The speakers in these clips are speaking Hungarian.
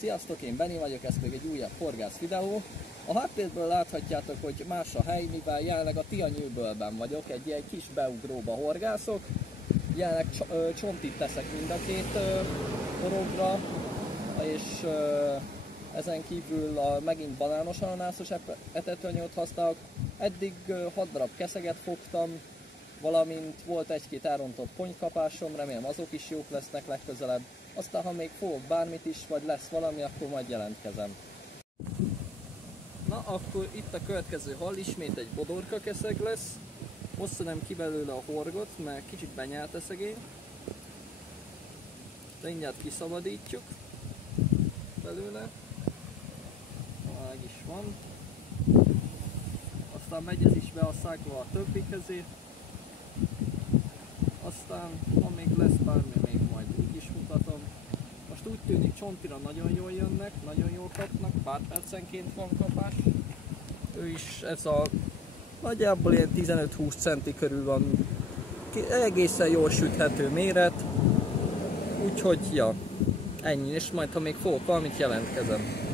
Sziasztok, én Benni vagyok, ez még egy újabb horgász videó. A háttérből láthatjátok, hogy más a hely, mivel jelenleg a Tianyűbőlben vagyok, egy ilyen kis beugróba horgászok. Jelenleg csontit teszek mind a két horogra, és ezen kívül megint banános ananászos etetőanyagot használok. Eddig 6 darab keszeget fogtam, valamint volt egy-két elrontott ponykapásom, remélem azok is jók lesznek legközelebb. Aztán ha még fogok bármit is, vagy lesz valami, akkor majd jelentkezem. Na akkor itt a következő hal, ismét egy bodorka keszeg lesz. Osztanám ki belőle a horgot, mert kicsit benyált a szegény. De mindjárt kiszabadítjuk belőle. Meg is van. Aztán megy ez is be a szákba a többi közé. Aztán ha még lesz bármi, még majd úgy is mutatom. Most úgy tűnik, csontira nagyon jól jönnek, nagyon jól kapnak, pár percenként van kapás. Ő is ez a nagyjából ilyen 15-20 centi körül van, egészen jól süthető méret. Úgyhogy ja, ennyi, és majd ha még fogok valamit, jelentkezem.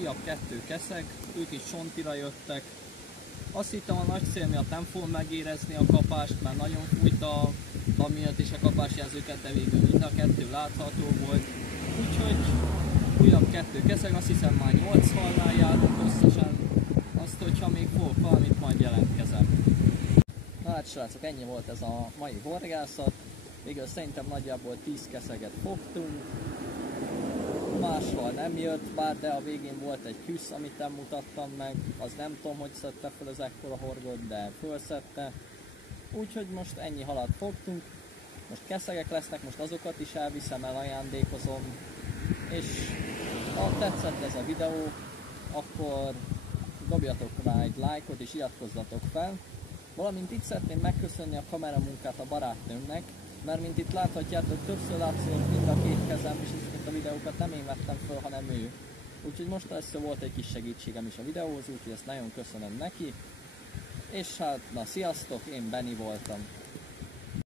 Újabb 2 keszeg, ők is csontira jöttek. Azt hittem, a nagy szél miatt nem fogom megérezni a kapást, mert nagyon fújt a miatt is a kapásjelzőket, de végül mind a 2 látható volt. Úgyhogy újabb 2 keszeg, azt hiszem már 8 halnál járunk összesen. Azt, hogyha még fogok valamit, majd jelentkezem. Na hát srácok, ennyi volt ez a mai horgászat. Végül szerintem nagyjából 10 keszeget fogtunk. Máshol nem jött, bár de a végén volt egy küsz, amit nem mutattam meg, az nem tudom, hogy szedte fel az ekkora horgot, de fölszedte. Úgyhogy most ennyi halat fogtunk, most keszegek lesznek, most azokat is elviszem, elajándékozom, és ha tetszett ez a videó, akkor dobjatok rá egy lájkot és iratkozzatok fel, valamint itt szeretném megköszönni a kameramunkát a barátnőmnek, mert mint itt láthatjátok, többször látszott mind a két kezem, és ezeket a videókat nem én vettem föl, hanem ő. Úgyhogy most össze volt egy kis segítségem is a videóhoz, úgyhogy ezt nagyon köszönöm neki. És hát, na sziasztok, én Benni voltam.